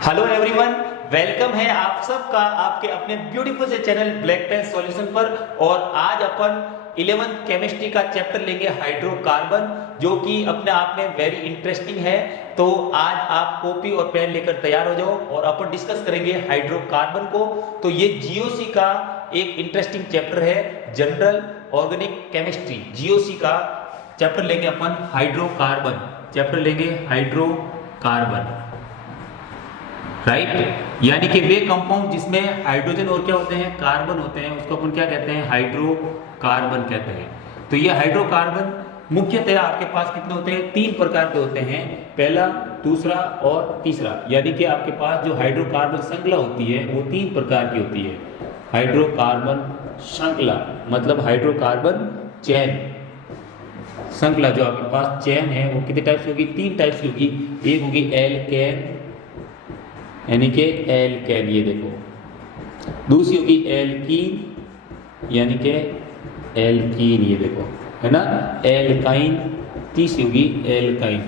Hello everyone, welcome है आप सबका आपके अपने ब्यूटीफुल से चैनल ब्लैक पेन सॉल्यूशन पर। और आज अपन 11th केमिस्ट्री का चैप्टर लेंगे हाइड्रोकार्बन, जो कि अपने आप में वेरी इंटरेस्टिंग है। तो आज आप कॉपी और पेन लेकर तैयार हो जाओ और अपन डिस्कस करेंगे हाइड्रोकार्बन को। तो ये जीओसी का एक इंटरेस्टिंग चैप्टर है, जनरल ऑर्गेनिक केमिस्ट्री। जीओसी का चैप्टर लेंगे अपन हाइड्रोकार्बन, चैप्टर लेंगे हाइड्रोकार्बन, राइट। यानी कि वे कंपाउंड जिसमें हाइड्रोजन और क्या होते हैं, कार्बन होते हैं, उसको अपन क्या कहते हैं, हाइड्रोकार्बन कहते हैं। तो ये हाइड्रोकार्बन मुख्यतः आपके पास कितने होते हैं, 3 प्रकार के होते हैं, पहला, दूसरा और तीसरा। यानी कि आपके पास जो हाइड्रोकार्बन श्रृंखला होती है वो 3 प्रकार की होती है। हाइड्रोकार्बन श्रृंखला मतलब हाइड्रोकार्बन चेन श्रृंखला, जो आपके पास चेन है वो कितने टाइप्स की होगी, 3 टाइप्स की होगी। एक होगी एल्केन यानी कि एल्केन, ये देखो। दूसरी होगी एल्कीन यानी कि एल्कीन, ये देखो, है ना, एल्काइन। तीसरी होगी एल्काइन,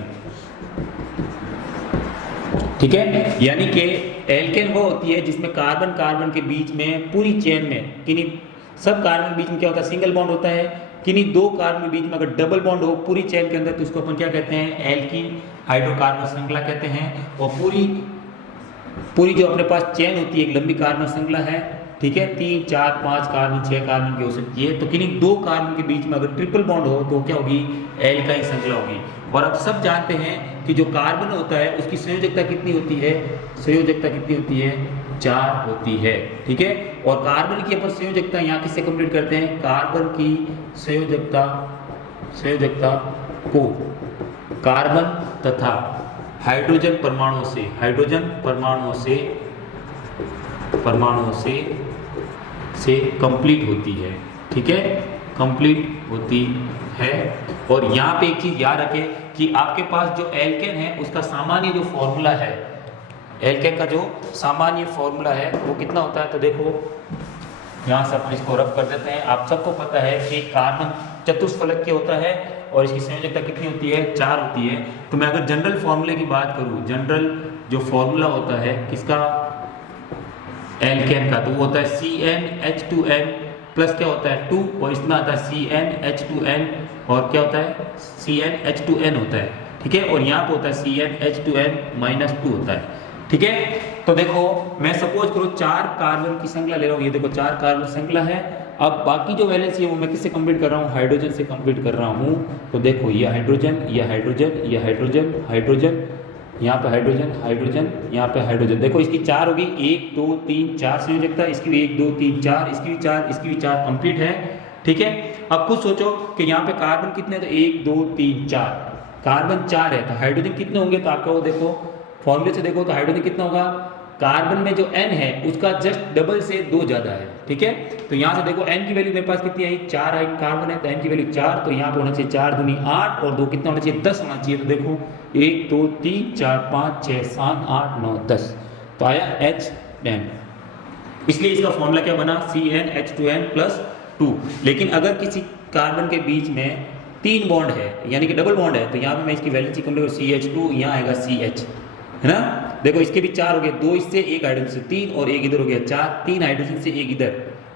ठीक है। यानी कि एल्केन वो होती है जिसमें कार्बन कार्बन के बीच में पूरी चेन में किन्हीं सब कार्बन बीच में क्या होता है, सिंगल बॉन्ड होता है। किन्हीं 2 कार्बन के बीच में अगर डबल बॉन्ड हो पूरी चेन के अंदर तो उसको अपन क्या कहते हैं, एल्कीन हाइड्रोकार्बन श्रृंखला कहते हैं। और पूरी जो अपने पास चेन होती है एक लंबी कार्बन श्रृंखला है, ठीक है, 3, 4, 5 कार्बन 6 कार्बन की हो सकती है। तो किन्हीं 2 कार्बन के बीच में अगर ट्रिपल बॉन्ड हो तो क्या होगी, एल्काइन श्रृंखला होगी। और अब सब जानते हैं कि जो कार्बन होता है उसकी संयोजकता कितनी होती है, संयोजकता कितनी होती है, 4 होती है, ठीक है। और कार्बन की अपन संयोजकता यहाँ किससे कंप्लीट करते हैं, कार्बन की संयोजकता को कार्बन तथा हाइड्रोजन परमाणुओं से कंप्लीट होती है, ठीक है, कंप्लीट होती है। और यहाँ पे एक चीज याद रखें कि आपके पास जो एल्केन है उसका सामान्य जो फॉर्मूला है, एल्केन का जो सामान्य फॉर्मूला है वो कितना होता है, तो देखो यहाँ से अपन इसको रब कर देते हैं। आप सबको पता है कि कार्बन चतुष्फलक के होता है और इसकी संयोजकता कितनी होती है, 4 होती है। तो मैं अगर जनरल फॉर्मूले की बात करूँ, जनरल जो फॉर्मूला होता है किसका, एल्केन का, तो वो होता है CnH2n प्लस क्या होता है 2, और इसमें आता है CnH2n और क्या होता है, CnH2n होता है, ठीक है। और यहाँ पे होता है CnH2n -2 होता है, ठीक है। तो देखो मैं सपोज करो 4 कार्बन की श्रृंखला ले रहा हूँ, ये देखो 4 कार्बन श्रृंखला है। अब बाकी जो वैलेंसी है वो मैं किससे कंप्लीट कर रहा हूँ, हाइड्रोजन से कंप्लीट कर रहा हूँ। तो देखो ये हाइड्रोजन, ये हाइड्रोजन, ये हाइड्रोजन, हाइड्रोजन, यहाँ पे हाइड्रोजन, हाइड्रोजन, यहाँ पे हाइड्रोजन। देखो इसकी 4 होगी, 1 2 3 4 संयोजकता, इसकी भी 1 2 3 4, इसकी भी 4, इसकी भी 4 कंप्लीट है, ठीक है। अब कुछ सोचो कि यहाँ पे कार्बन कितने, तो 1 2 3 4, कार्बन 4 है तो हाइड्रोजन कितने होंगे, तो आपका वो देखो फॉर्मूले से देखो तो हाइड्रोजन कितना होगा, कार्बन में जो n है उसका जस्ट डबल से 2 ज्यादा है, ठीक है। तो यहाँ से देखो n की वैल्यू मेरे पास कितनी आई, 4 आई, कार्बन है तो n की वैल्यू 4, तो यहाँ पे होना चाहिए 4 दूनी 8 और 2 कितना होना चाहिए, 10 होना चाहिए। तो देखो 1 2 3 4 5 6 7 8 9 10, तो आया H10, इसलिए इसका फॉर्मूला क्या बना, CnH2n +2। लेकिन अगर किसी कार्बन के बीच में 3 बॉन्ड है यानी कि डबल बॉन्ड है तो यहाँ पे मैं इसकी वैलेंसी कंप्लीट करूँ, CH2, यहाँ आएगा CH, है ना। देखो इसके भी 4 हो गए, 2 इससे, 1 हाइड्रोजन से, 3 और 1 इधर हो गया 4, 3 हाइड्रोजन से 1 इधर,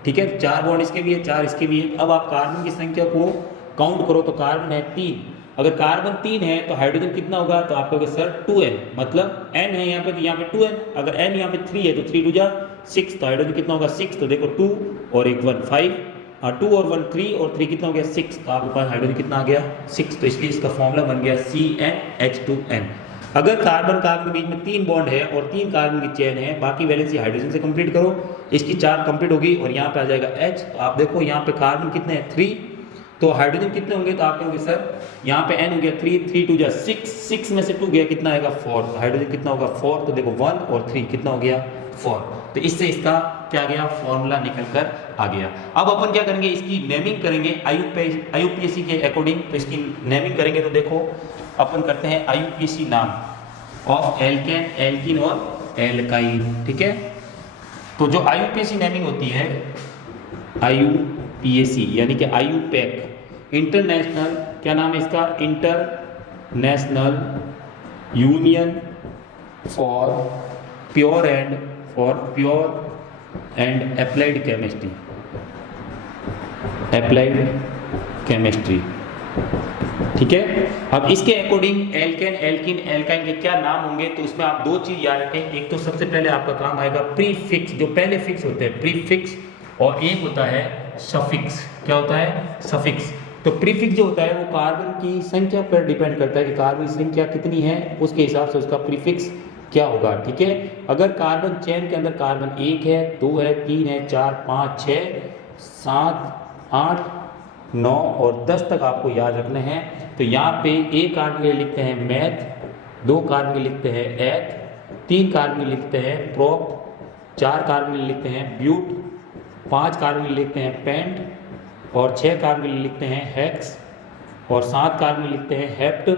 ठीक है। 4 बॉन्ड इसके भी है, 4 इसके भी है। अब आप कार्बन की संख्या को काउंट करो तो कार्बन है 3, अगर कार्बन 3 है तो हाइड्रोजन कितना होगा, तो आप कहोगे सर 2n, मतलब n है यहाँ पे तो यहाँ पे 2n, अगर n यहाँ पे 3 है तो 3 2 जा 6, तो हाइड्रोजन कितना होगा 6, तो देखो 2 और 1 1 5, 2 और 1 3 और 3 कितना हो गया 6, तो आपके पास हाइड्रोजन कितना आ गया 6। तो इसलिए इसका फॉर्मूला बन गया CnH2n। अगर कार्बन कार्बन के बीच में 3 बॉन्ड है और 3 कार्बन की चेन है, बाकी वैलेंसी हाइड्रोजन से कंप्लीट करो, इसकी 4 कंप्लीट होगी और यहाँ पे आ जाएगा H। तो आप देखो यहाँ पे कार्बन कितने हैं 3, तो हाइड्रोजन कितने होंगे, तो आप कहोगे सर यहाँ पे n हो गया 3, 3 2 जा 6, 6 में से 2 गया कितना आएगा 4, तो हाइड्रोजन कितना होगा 4, तो देखो 1 और 3 कितना हो गया 4। तो इससे इसका क्या गया, फॉर्मूला निकल कर आ गया। अब अपन क्या करेंगे, इसकी नेमिंग करेंगे IUPAC के अकॉर्डिंग। तो इसकी नेमिंग करेंगे तो देखो अपन करते हैं IUPAC नाम ऑफ एल्केन, एल्कीन और एल्काइन, ठीक है। तो जो IUPAC नेमिंग होती है, IUPAC यानी कि IUPAC, इंटरनेशनल, क्या नाम है इसका, international union for pure and applied chemistry. ठीक है, अब इसके अकॉर्डिंग एल्केन, एल्कीन, एल्काइन के क्या नाम होंगे, तो उसमें आप दो चीज याद रखें। एक तो सबसे पहले आपका काम आएगा प्रीफिक्स, जो पहले फिक्स होते हैं प्रीफिक्स, और एक होता है सफिक्स। क्या होता है? सफिक्स। तो प्रीफिक्स जो होता है वो कार्बन की संख्या पर डिपेंड करता है कि कार्बन की संख्या कितनी है, उसके हिसाब से उसका प्रीफिक्स क्या होगा। ठीक है, अगर कार्बन चेन के अंदर कार्बन 1 है, 2 है, 3 है, 4, 5, 6, 7, 8, 9 और 10 तक आपको याद रखने हैं। तो यहाँ पे एक कार्बन के लिए लिखते हैं मैथ, 2 कार्बन के लिए लिखते हैं एथ, 3 कार्बन के लिए लिखते हैं प्रोप, 4 कार्बन के लिए लिखते हैं ब्यूट, 5 कार्बन के लिए लिखते हैं पेंट, और 6 कार्बन के लिए लिखते हैं हेक्स, और 7 कार्बन के लिए लिखते हैं हेप्ट।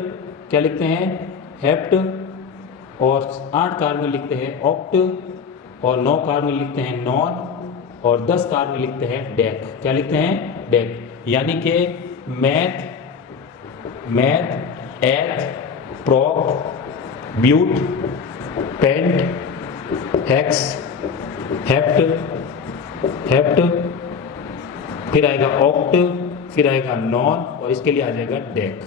क्या लिखते हैं? हेप्ट। और 8 कार्बन के लिए लिखते हैं ऑक्ट, और 9 कार्बन के लिए लिखते हैं नॉन, और 10 कार्बन के लिए लिखते हैं डेक। क्या लिखते हैं? डेक। यानी कि meth, eth, prop, but, pent, hex, hept, फिर आएगा ऑक्ट, फिर आएगा नॉन, और इसके लिए आ जाएगा डेक।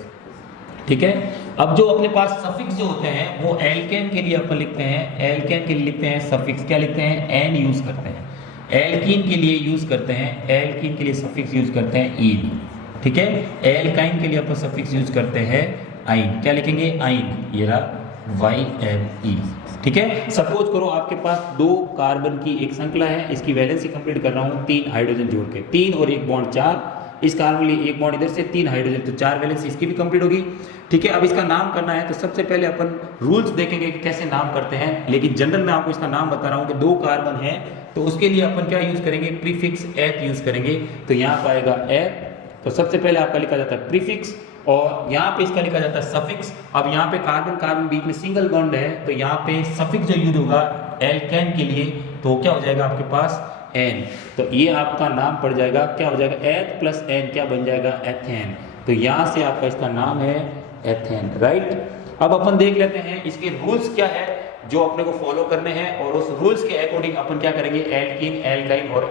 ठीक है, अब जो अपने पास सफिक्स जो होते हैं वो एल्केन के लिए अपन लिखते हैं, एल्केन के लिए लिखते हैं सफिक्स। क्या लिखते हैं? एन यूज करते हैं। एल्कीन के लिए यूज करते हैं, एल्कीन के लिए सफिक्स यूज करते हैं ईन। ठीक है, एल्काइन के लिए अपन सफिक्स यूज करते हैं आइन। क्या लिखेंगे? आइन। ये रहा YNE। ठीक है, सपोज करो आपके पास 2 कार्बन की एक श्रृंखला है, इसकी वैलेंसी कंप्लीट कर रहा हूँ 3 हाइड्रोजन जोड़ के, 3 और 1 बॉन्ड 4, इस कार्बन के लिए 1 बॉन्ड इधर से, 3 हाइड्रोजन, तो 4 वैलेंसी इसकी भी कंप्लीट होगी। ठीक है, अब इसका नाम करना है तो सबसे पहले अपन रूल्स देखेंगे कि कैसे नाम करते हैं, लेकिन जनरल में आपको इसका नाम बता रहा हूँ कि 2 कार्बन है तो उसके लिए अपन क्या यूज करेंगे? प्रीफिक्स एथ यूज करेंगे। तो यहाँ पर आएगा एथ, तो सबसे पहले आपका लिखा जाता है प्रीफिक्स, और यहाँ पे इसका लिखा जाता है सफिक्स। अब यहाँ पे कार्बन कार्बन बीच में सिंगल बॉन्ड है, तो यहाँ पे सफिक्स जो यूज होगा एल्केन के लिए, तो क्या हो जाएगा आपके पास? एन। तो ये आपका नाम पड़ जाएगा, क्या हो जाएगा? एथ प्लस एन, क्या बन जाएगा? एथेन। तो यहाँ से आपका इसका नाम है एथेन। राइट, अब अपन देख लेते हैं इसके रूल्स क्या है जो अपने को फॉलो करने हैं, और उस रूल्स के अकॉर्डिंग अपन क्या करेंगे? एल्कीन, एल्काइन और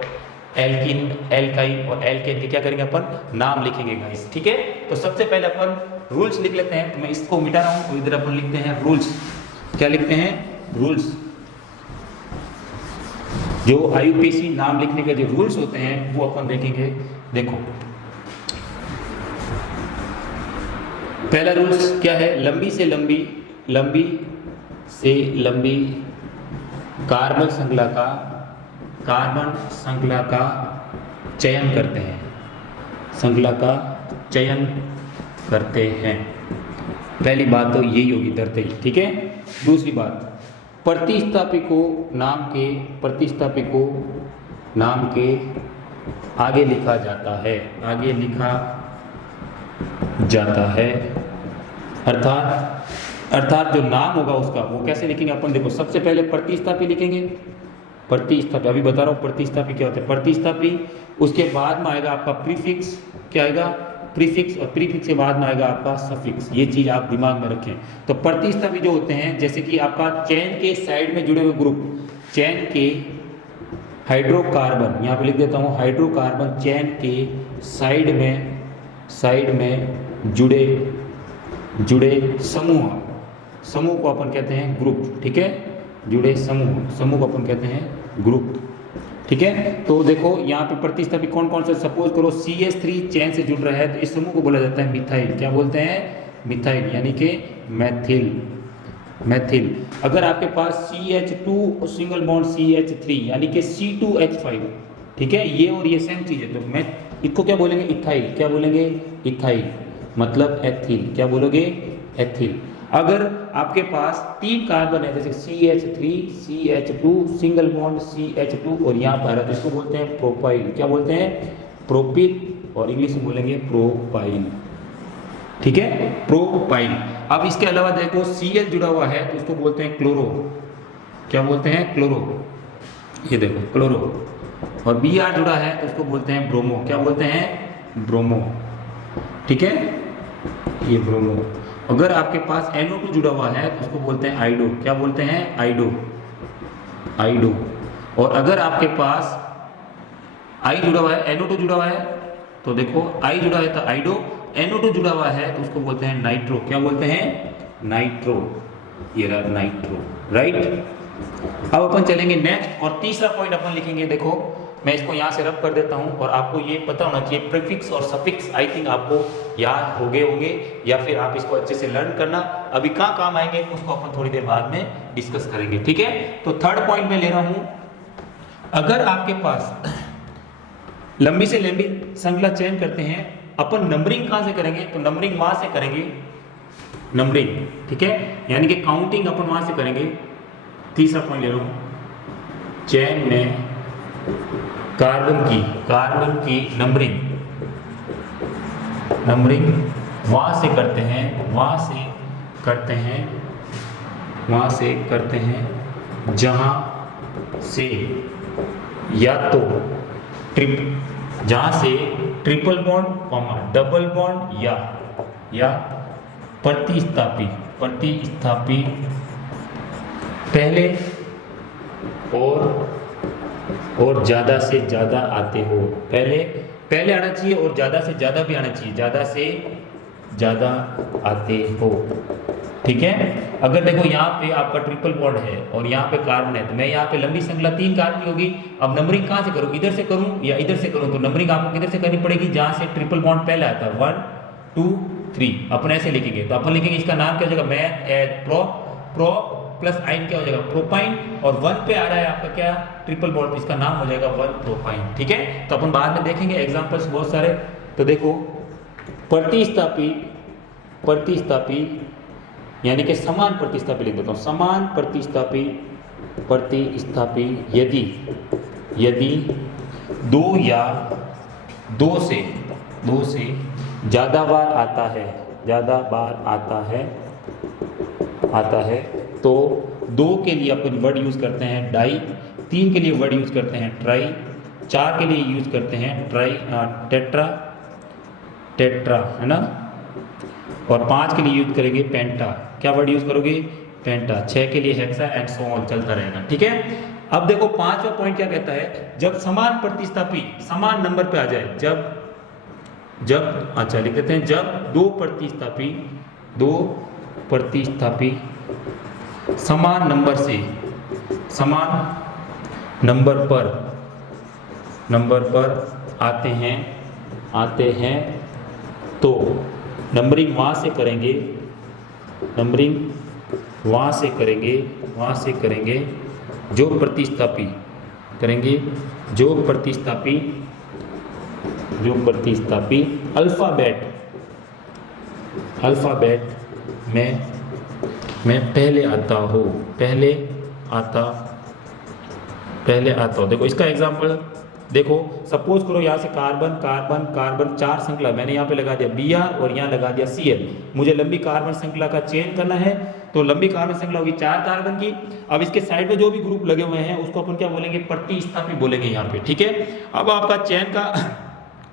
एल्कीन, एल्काइन और एल्केन के क्या करेंगे? अपन नाम लिखेंगे गाइस। ठीक है, तो सबसे पहले अपन रूल्स लिख लेते हैं। तो मैं इसको मिटा रहा हूं, तो इधर अपन लिखते हैं रूल्स। क्या लिखते हैं? रूल्स। जो IUPAC नाम लिखने के जो रूल्स होते हैं वो अपन देखेंगे। देखो, पहला रूल्स क्या है? लंबी से लंबी कार्बन श्रृंखला का चयन करते हैं, पहली बात तो यही होगी धरते ही। ठीक है, दूसरी बात, प्रतिस्थापी को नाम के आगे लिखा जाता है, अर्थात जो नाम होगा उसका वो कैसे लिखेंगे अपन? देखो, सबसे पहले प्रतिस्थापी लिखेंगे। प्रतिस्थापी अभी बता रहा हूँ प्रतिस्थापी क्या होता है। प्रतिस्थापी, उसके बाद में आएगा आपका प्रीफिक्स। क्या आएगा? प्रीफिक्स, और प्रीफिक्स के बाद में आएगा आपका सफिक्स। ये चीज आप दिमाग में रखें। तो प्रतिस्थापी जो होते हैं, जैसे कि आपका चेन के साइड में जुड़े हुए ग्रुप, चेन के हाइड्रोकार्बन, यहाँ पे लिख देता हूँ हाइड्रोकार्बन, चेन के साइड में जुड़े समूह को अपन कहते हैं ग्रुप। ठीक है, जुड़े समूह को अपन कहते हैं ग्रुप। ठीक है, तो देखो यहाँ पे प्रतिस्थापी कौन कौन से, सपोज करो CH3 चेन से जुड़ रहा है तो इस समूह को बोला जाता है मिथाइल। क्या बोलते हैं? मिथाइल, यानी कि मैथिल। अगर आपके पास CH2 सिंगल बॉन्ड CH3 यानी कि C2H5, ठीक है, ये और ये सेम चीज है, तो मैं इसको क्या बोलेंगे? इथाइल। क्या बोलेंगे? इथाइल, मतलब एथिल। क्या बोलोगे? एथिल। अगर आपके पास 3 कार्बन है, जैसे CH3, CH2, single bond CH2 और यहाँ पर है, तो इसको बोलते हैं प्रोपाइल। क्या बोलते हैं? प्रोपिल, और इंग्लिश में बोलेंगे प्रोपाइल। ठीक है, प्रोपाइल। अब इसके अलावा देखो Cl जुड़ा हुआ है तो उसको बोलते हैं क्लोरो। क्या बोलते हैं? क्लोरो। ये देखो क्लोरो। और Br जुड़ा है तो उसको बोलते हैं ब्रोमो। क्या बोलते हैं? ब्रोमो। ठीक है, ये ब्रोमो। अगर आपके पास NO2 जुड़ा हुआ है तो उसको बोलते हैं आइडो। क्या बोलते हैं? आइडो। आइडो। और अगर आपके पास आई जुड़ा हुआ है, NO2 जुड़ा हुआ है, तो देखो आई जुड़ा है तो आइडो, NO2 जुड़ा हुआ है तो उसको बोलते हैं नाइट्रो। क्या बोलते हैं? नाइट्रो। ये रहा नाइट्रो, राइट। अब अपन चलेंगे नेक्स्ट और तीसरा पॉइंट अपन लिखेंगे। देखो मैं इसको यहाँ से रब कर देता हूँ और आपको ये पता होना चाहिए प्रीफिक्स और सफिक्स आई थिंक आपको याद हो गए होंगे या फिर आप इसको अच्छे से लर्न करना। अभी कहाँ काम आएंगे उसको अपन थोड़ी देर बाद में डिस्कस करेंगे, ठीक है। तो थर्ड पॉइंट में ले रहा हूँ, अगर आपके पास लंबी से लंबी श्रृंखला चयन करते हैं, अपन नंबरिंग कहाँ से करेंगे? तो नंबरिंग वहाँ से करेंगे, नंबरिंग, ठीक है, यानी कि काउंटिंग अपन वहाँ से करेंगे। तीसरा पॉइंट ले रहा हूँ, चैन में कार्बन की नंबरिंग वहाँ से करते हैं जहाँ से या तो ट्रिपल बॉन्ड, डबल बॉन्ड या प्रतिस्थापी पहले और ज़्यादा से ज़्यादा आते हो। पहले आना चाहिए और ज़्यादा से ज़्यादा भी आना चाहिए, ज़्यादा से ज़्यादा आते हो, ठीक है। अगर देखो यहाँ पे आपका ट्रिपल बॉन्ड है और यहाँ पे कार्बन है, तो मैं यहाँ पे लंबी श्रृंखला 3 कार्बन होगी। अब नंबरिंग कहाँ से करूँ? इधर से करूँ या इधर से करूँ? तो नंबरिंग आपको किधर से करनी पड़ेगी? जहाँ से ट्रिपल बॉन्ड पहले आता है, 1 2 3 अपन ऐसे लिखेंगे। तो अपन लिखेंगे इसका नाम क्या हो जाएगा? प्रो प्लस आइन क्या हो जाएगा? प्रोपाइन। और 1 पे आ रहा है आपका क्या? ट्रिपल बॉन्ड, तो इसका नाम हो जाएगा 1 प्रोपाइन, ठीक है। तो अपन बाद में देखेंगे एग्जांपल्स बहुत सारे। तो देखो प्रतिस्थापी यानी कि समान प्रतिस्थापी लिख देता हूँ, समान प्रतिस्थापी यदि दो या दो से ज़्यादा बार आता है तो 2 के लिए अपन वर्ड यूज़ करते हैं डाई, 3 के लिए वर्ड यूज़ करते हैं ट्राई, 4 के लिए यूज़ करते हैं टेट्रा, है ना, और 5 के लिए यूज़ करेंगे पेंटा। क्या वर्ड यूज़ करोगे? पेंटा। 6 के लिए हेक्सा एंड सो ऑन चलता रहेगा, ठीक है। अब देखो 5वां पॉइंट क्या कहता है? जब समान प्रतिस्थापी समान नंबर पे आ जाए, जब अच्छा लिख देते हैं, जब दो प्रतिस्थापी समान नंबर पर आते हैं तो नंबरिंग वहाँ से करेंगे जो प्रतिस्थापी अल्फाबेट में पहले आता हो। देखो इसका एग्जांपल देखो, सपोज करो यहाँ से कार्बन 4 श्रृंखला मैंने यहाँ पे लगा दिया Br और यहाँ लगा दिया Cl। मुझे लंबी कार्बन श्रृंखला का चयन करना है, तो लंबी कार्बन श्रृंखला होगी 4 कार्बन की। अब इसके साइड में जो भी ग्रुप लगे हुए हैं उसको अपन क्या बोलेंगे? प्रतिस्थापी बोलेंगे यहाँ पे, ठीक है। अब आपका चयन का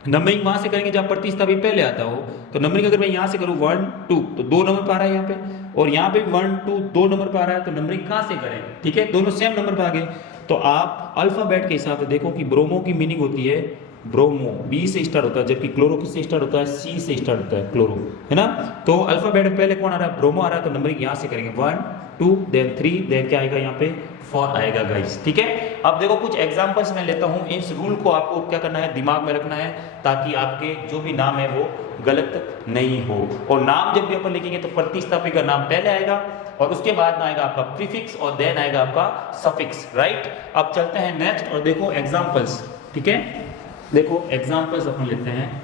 नंबरिंग वहां से करेंगे जब प्रतिस्थापी पहले आता हो। तो नंबरिंग अगर मैं यहाँ से करूँ 1 2 तो 2 नंबर पर आ रहा है यहाँ पे, और यहाँ पे 1 2 2 नंबर पर आ रहा है, तो नंबरिंग कहाँ से करें? ठीक है, दोनों सेम नंबर पर आ गए। तो आप अल्फाबेट के हिसाब से देखो कि ब्रोमो की मीनिंग होती है ब्रोमो, बी से स्टार्ट होता है, जबकि क्लोरो किससे स्टार्ट होता है? सी से स्टार्ट होता है, क्लोरो, है ना। तो अल्फाबेट में पहले कौन आ रहा है? ब्रोमो आ रहा है, तो नंबरिंग यहाँ से करेंगे 1 2 देन 3 देन क्या आएगा यहाँ पे? 4 आएगा गाइस, ठीक है। अब देखो कुछ एग्जांपल्स मैं लेता हूँ, इस रूल को आपको क्या करना है? दिमाग में रखना है, ताकि आपके जो भी नाम है वो गलत नहीं हो। और नाम जब भी अपन लिखेंगे तो प्रतिस्थापी का नाम पहले आएगा और उसके बाद में आएगा आपका प्रीफिक्स और देन आएगा आपका सफिक्स, राइट। अब चलते हैं नेक्स्ट और देखो एग्जांपल्स, ठीक है। देखो एग्जांपल्स अपन लेते हैं।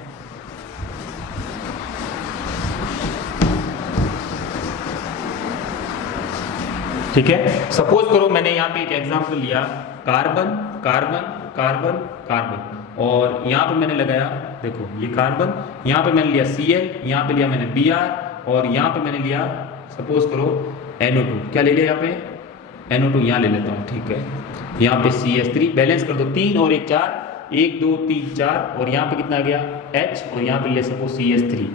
ठीक है, सपोज करो मैंने यहाँ पे एक एग्जांपल लिया कार्बन कार्बन कार्बन कार्बन, और यहाँ पे मैंने लगाया, देखो ये कार्बन, यहाँ पे मैंने लिया Cl, यहाँ पे लिया मैंने Br, और यहाँ पे मैंने लिया सपोज करो NO2। क्या ले लिया यहाँ पे? NO2 यहाँ ले लेता हूँ, ठीक है। यहाँ पे CH3, बैलेंस कर दो, 3 और 1 4, 1 2 3 4, और यहाँ पे कितना आ गया? H, और यहाँ पे ले सपोज CH3।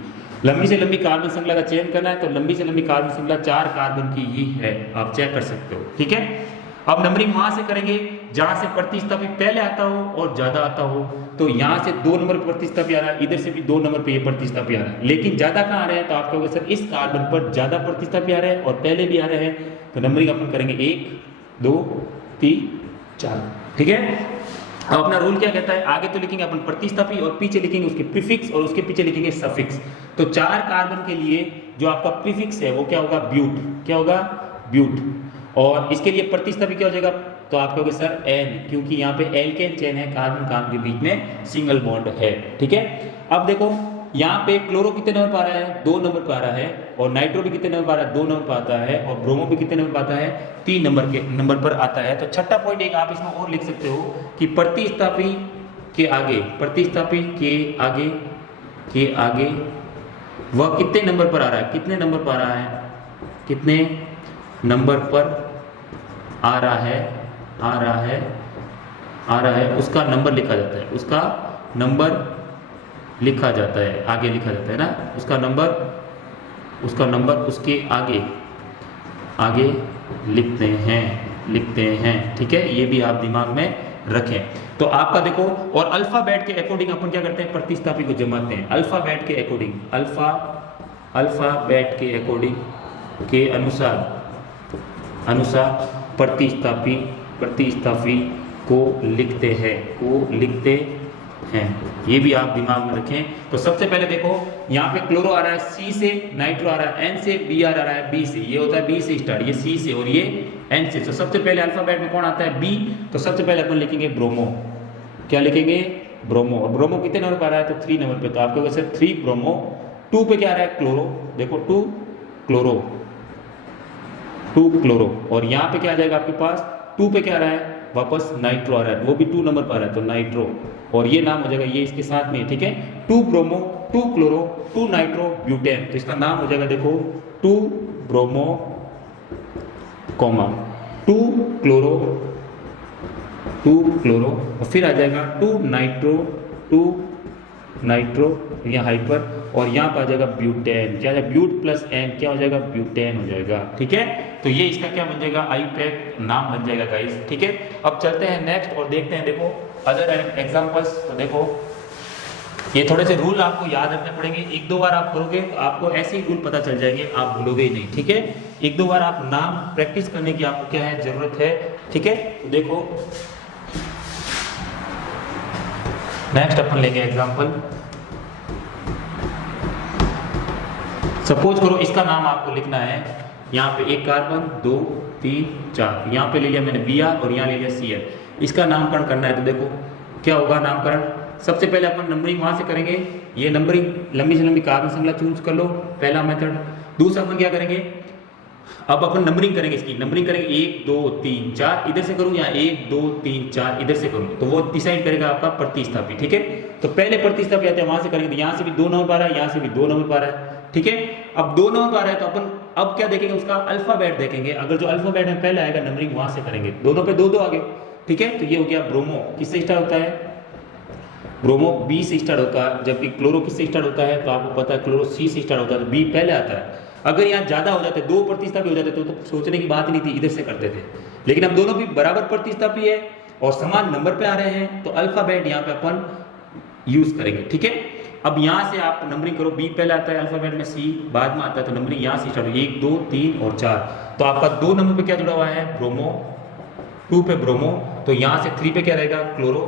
लंबी से लंबी कार्बन श्रृंखला का चयन करना है, तो लंबी से लंबी कार्बन श्रृंखला 4 कार्बन की ही है, आप चेक कर सकते हो, ठीक है। अब नंबरिंग वहां से करेंगे जहां से प्रतिस्थापी पहले आता हो और ज्यादा आता हो। तो यहां से 2 नंबर पर प्रतिस्थापी आ रहा है, इधर से भी 2 नंबर पे ये प्रतिस्थापी आ रहा है, लेकिन ज्यादा कहां आ रहा है, तो आप कहोगे सर इस कार्बन पर ज्यादा प्रतिस्थापी आ रहा है और पहले भी आ रहे हैं। तो नंबरिंग अपन करेंगे 1 2 3 4। ठीक है, अब अपना रूल क्या कहता है, आगे तो लिखेंगे अपन प्रतिस्थापी और पीछे लिखेंगे उसके प्रीफिक्स और उसके पीछे लिखेंगे सफिक्स। तो 4 कार्बन के लिए जो आपका प्रीफिक्स है वो क्या होगा, ब्यूट। क्या होगा, ब्यूट। और इसके लिए प्रतिस्थापी क्या हो जाएगा, तो आप कहोगे सर एन, क्योंकि यहाँ पे एल्केन चेन है, कार्बन कार्बन के बीच में सिंगल बॉन्ड है। ठीक है, अब देखो यहाँ पे क्लोरो कितने नंबर पर आ रहा है, 2 नंबर पर आ रहा है, और नाइट्रो भी कितने नंबर पर आ रहा है, 2 नंबर पर आता है, और ब्रोमो भी कितने नंबर पर आता है, 3 नंबर पर आता है। तो छठा पॉइंट एक आप इसमें और लिख सकते हो कि प्रतिस्थापी के आगे, प्रतिस्थापी के आगे वह कितने नंबर पर आ रहा है, कितने नंबर पर आ रहा है, कितने नंबर पर आ रहा है, उसका नंबर लिखा जाता है, उसका नंबर लिखा जाता है, आगे लिखा जाता है ना, उसका नंबर उसके आगे लिखते हैं। ठीक है, ये भी आप दिमाग में रखें। तो आपका देखो, और अल्फाबेट के अकॉर्डिंग अपन क्या करते हैं, प्रतिस्थापी को जमाते हैं। अल्फाबेट के अकॉर्डिंग, अल्फाबेट के अकॉर्डिंग के अनुसार प्रतिस्थापी को लिखते हैं। ये भी आप दिमाग में रखें। तो सबसे पहले देखो यहाँ पे क्लोरो आ रहा है C से, नाइट्रो आ रहा है N से, Br आ रहा है B से, ये होता है B से स्टार्ट, ये C से और ये N से। तो सबसे पहले अल्फाबेट में कौन आता है, B। तो सबसे पहले अपन लिखेंगे ब्रोमो। क्या लिखेंगे, ब्रोमो। और ब्रोमो कितने नंबर पर आ रहा है, तो 3 नंबर पे। तो आपको वैसे 3 ब्रोमो। 2 पे क्या आ रहा है, क्लोरो। देखो 2 क्लोरो। और यहाँ पे क्या आ जाएगा आपके पास, 2 पे क्या आ रहा है, वापस नाइट्रो आ रहा है, वो भी 2 नंबर पर आ रहा है, तो नाइट्रो। और ये नाम हो जाएगा ये इसके साथ में। ठीक है, 2 ब्रोमो, 2 क्लोरो, 2 नाइट्रो ब्यूटेन। तो इसका नाम हो जाएगा देखो 2 ब्रोमो, 2 क्लोरो, और फिर आ जाएगा 2 नाइट्रो, यहाँ हाइपर, और यहाँ पर आ जाएगा ब्यूटेन। क्या है, ब्यूट प्लस एन क्या हो जाएगा, ब्यूटेन हो जाएगा। ठीक है, तो ये इसका क्या बन जाएगा, आईयूपैक नाम बन जाएगा गाइस। ठीक है, अब चलते हैं नेक्स्ट और देखते हैं देखो अदर एग्जांपल्स। तो देखो ये थोड़े से रूल आपको याद रखने पड़ेंगे, 1-2 बार आप करोगे तो आपको ऐसे ही रूल पता चल जाएंगे, आप भूलोगे ही नहीं। ठीक है, 1-2 बार आप नाम प्रैक्टिस करने की आपको क्या है, जरूरत है। ठीक है, तो देखो नेक्स्ट अपन लेंगे एग्जांपल। सपोज करो इसका नाम आपको लिखना है, यहाँ पे एक कार्बन 2 3 4, यहाँ पे ले लिया मैंने Br और यहाँ ले लिया Cl। इसका नामकरण करना है। तो देखो क्या होगा नामकरण, सबसे पहले अपन नंबरिंग वहां से करेंगे, ये नंबरिंग लंबी से लंबी कार्बन श्रृंखला चूज कर लो, पहला मेथड। दूसरा अपन क्या करेंगे, अब अपन नंबरिंग करेंगे, इसकी नंबरिंग करेंगे 1 2 3 4, इधर से करूँ या 1 2 3 4 इधर से करूँ, तो वो डिसाइड करेगा आपका प्रतिस्थापी। ठीक है, तो पहले प्रतिस्थापी आते हैं वहां से करेंगे, तो यहाँ से भी 2 नंबर पा रहा है, यहाँ से भी 2 नंबर पा रहा है। ठीक है, अब 2 नंबर पा रहा है तो अपन अब क्या देखेंगे, उसका अल्फाबेट देखेंगे। अगर जो अल्फाबेट में पहले आएगा नंबरिंग वहां से करेंगे, दोनों पे 2-2 आगे। ठीक है, तो ये हो गया ब्रोमो, किससे स्टार्ट होता है, ब्रोमो B से स्टार्ट होता है, जबकि क्लोरो किससे स्टार्ट होता है, तो आपको पता है क्लोरो C से स्टार्ट होता है, तो B पहले आता है। अगर यहाँ ज्यादा हो जाते, 2 प्रतिस्थापी हो जाते तो सोचने की बात नहीं थी, इधर से करते थे। लेकिन अब दोनों भी बराबर प्रतिस्थापी है और समान नंबर पे आ रहे हैं, तो अल्फाबेट यहाँ पे अपन यूज करेंगे। ठीक है, अब यहाँ से आप नंबरिंग करो, B पहले आता है अल्फाबेट में, C बाद में आता है, तो नंबरिंग यहाँ से स्टार्ट हो, 1 2 3 और 4। तो आपका 2 नंबर पे क्या जुड़ा हुआ है, ब्रोमो, 2 पे ब्रोमो, तो यहाँ से 3 पे क्या रहेगा, क्लोरो,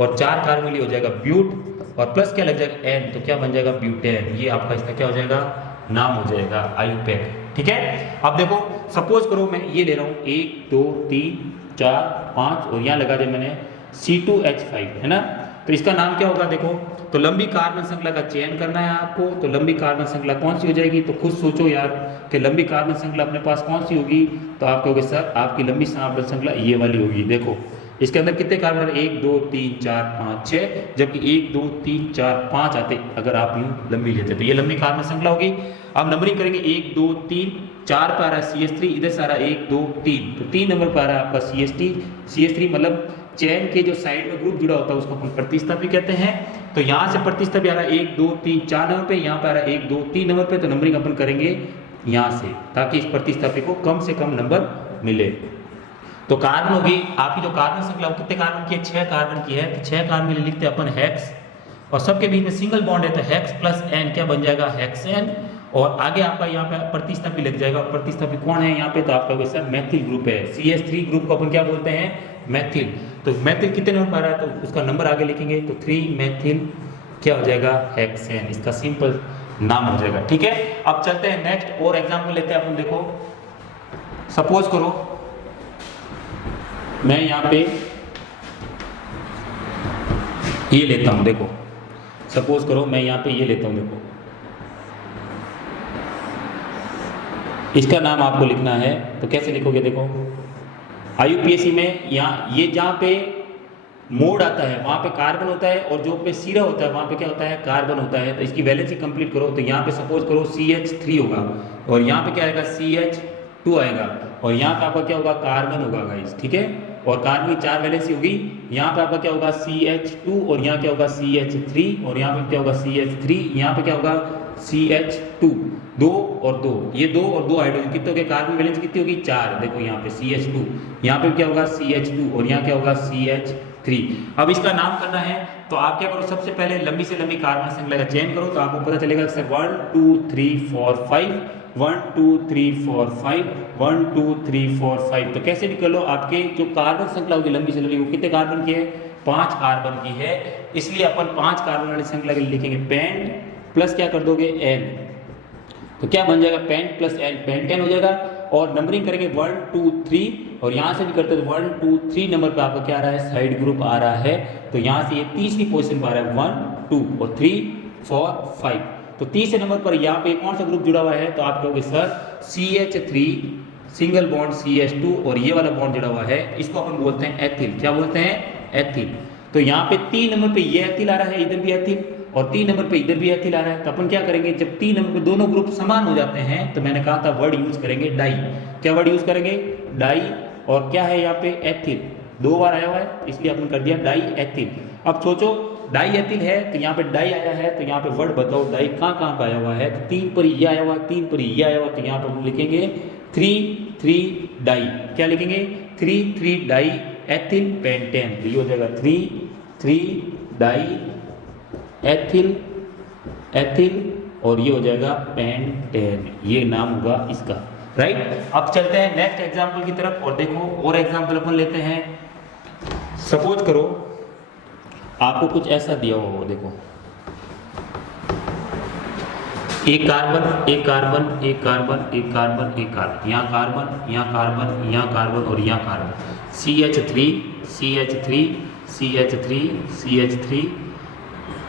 और 4 कार्बन लिए हो जाएगा ब्यूट, और प्लस क्या लग जाएगा N, तो क्या बन जाएगा, ब्यूटेन। ये आपका इसका क्या हो जाएगा, नाम हो जाएगा आईयूपैक। ठीक है, अब देखो सपोज करो मैं ये ले रहा हूँ 1 2 3 4 5, और यहाँ लगा दिया मैंने C2H5, है ना। तो इसका नाम क्या होगा, देखो तो लंबी कार्बन श्रृंखला का चयन करना है आपको। तो लंबी कार्बन श्रृंखला कौन सी हो जाएगी, तो खुद सोचो यार कि लंबी कार्बन श्रृंखला अपने पास कौन सी होगी। तो आप कहोगे सर आपकी लंबी कार्बन श्रृंखला ये वाली होगी। देखो इसके अंदर कितने कार्बन, 1 2 3 4 5 6, जबकि 1 2 3 4 5 आते अगर आप यूं लंबी लेते, तो ये लंबी कार्बन श्रृंखला होगी। अब नंबरिंग करेंगे 1 2 3 4 पे आ रहा है CH3, इधर से आ रहा है 1 2 3, तो 3 नंबर पे आ रहा है आपका CH3 मतलब चैन के जो साइड में ग्रुप जुड़ा होता है उसको हम प्रतिस्थापी कहते हैं। तो यहाँ से प्रतिस्थापी आ रहा है 1 2 3 4 नंबर पे, यहाँ पे आ रहा है 1 2 3 नंबर पे, तो नंबरिंग अपन करेंगे यहाँ से, ताकि इस प्रतिस्थापी को कम से कम नंबर मिले। तो कार्बन होगी आपकी जो कार्बन श्रृंखला कितने कार्बन की है, 6 कार्बन की है। तो 6 कार्बन के लिए लिखते हैं अपन हेक्स, और सबके बीच में सिंगल बॉन्ड है तो हेक्स प्लस एन क्या बन जाएगा, हेक्सेन। और आगे आपका यहाँ पे प्रतिस्थापी लग जाएगा, और प्रतिस्थापी कौन है यहाँ पे, तो आपका सर मैथिल ग्रुप है। CH3 ग्रुप को अपन क्या बोलते हैं, मैथिल। तो मैथिल कितने नंबर पर आ रहा है तो उसका नंबर आगे लिखेंगे, तो 3 मैथिल क्या हो जाएगा, हेक्सेन। इसका सिंपल नाम हो जाएगा। ठीक है, अब चलते हैं नेक्स्ट और एग्जाम्पल लेते हैं अपन। देखो सपोज करो मैं यहाँ पे ये लेता हूं, देखो सपोज करो मैं यहाँ पे ये लेता हूं, देखो इसका नाम आपको लिखना है। तो कैसे लिखोगे, देखो IUPAC में यहाँ ये जहाँ पे मोड आता है वहाँ पे कार्बन होता है, और जो पे सिरा होता है वहाँ पे क्या होता है, कार्बन होता है। तो इसकी वैलेंसी कंप्लीट करो, तो यहाँ पे सपोज करो CH3 होगा, और यहाँ पे क्या आएगा, CH2 आएगा, और यहाँ पे आपका क्या होगा, कार्बन होगा गाइस। ठीक है, और कार्बन की 4 वैलेंसी होगी। यहाँ पे आपका क्या होगा, CH2, और यहाँ क्या होगा, CH3, और यहाँ पे क्या होगा, CH3, यहाँ पे क्या होगा, CH2। 2 और 2, ये 2 और 2 हाइड्रोजन कितने हो गए, कार्बन वैलेंसी कितनी होगी, 4। देखो यहाँ पे CH2, यहाँ पे क्या होगा, CH2, और यहाँ क्या होगा, CH3। अब इसका नाम करना है तो आप क्या करो, सबसे पहले लंबी से लंबी कार्बन श्रृंखला का चयन करो। तो आपको पता चलेगा सर 1 2 3 4 5, 1 2 3 4 5, 1 2 3 4 5। तो कैसे भी कर लो, आपके जो कार्बन श्रृंखला होगी लंबी से लंबी वो कितने कार्बन की है, 5 कार्बन की है। इसलिए अपन 5 कार्बन वाली श्रृंखला के लिए लिखेंगे पेंट प्लस क्या कर दोगे, एन। तो क्या बन जाएगा, पेंट प्लस एन, पेंटेन हो जाएगा। और नंबरिंग करेंगे 1 2 3, और यहाँ से भी करते हैं 1 2 3 नंबर पे आपका क्या आ रहा है, साइड ग्रुप आ रहा है। तो यहाँ से ये तीसरी पोजीशन पर आ रहा है, 1 2 और 3 4 5। तो तीसरे नंबर पर यहाँ पे कौन सा ग्रुप जुड़ा हुआ है, तो आप कहोगे sir CH3 single bond CH2, और ये वाला बॉन्ड जुड़ा हुआ है, इसको अपन बोलते हैं एथिल। क्या बोलते हैं, एथिल। तो यहाँ पे 3 नंबर पे ये एथिल आ रहा है, इधर भी एथिल, और 3 नंबर पे इधर भी एथिल आ रहा है। तो अपन क्या करेंगे, जब 3 नंबर पे दोनों ग्रुप समान हो जाते हैं तो मैंने कहा था वर्ड यूज करेंगे डाई। क्या वर्ड यूज करेंगे, डाई। और क्या है यहाँ पे, एथिल 2 बार आया हुआ है, इसलिए अपन कर दिया डाई एथिल। अब सोचो डाई एथिल है तो यहाँ पे डाई आया है, तो यहाँ पे वर्ड बताओ डाई कहाँ पे आया हुआ है। तो 3 पर ये आया हुआ, 3 पर ये आया हुआ, तो यहाँ पर हम लिखेंगे 3 3 डाई। क्या लिखेंगे, 3 3 डाई एथिल पेंटेन। तो ये हो जाएगा 3 3 डाई एथिल एथिल, और ये हो जाएगा पेंटेन, ये नाम होगा इसका। राइट, अब चलते हैं नेक्स्ट एग्जांपल की तरफ, और देखो और एग्जांपल अपन लेते हैं। सपोज करो आपको कुछ ऐसा दिया हुआ हो, देखो एक कार्बन एक कार्बन एक कार्बन एक कार्बन एक कार्बन, यहाँ कार्बन यहाँ कार्बन यहाँ कार्बन और यहाँ carbon, CH3 CH3 CH3 CH3,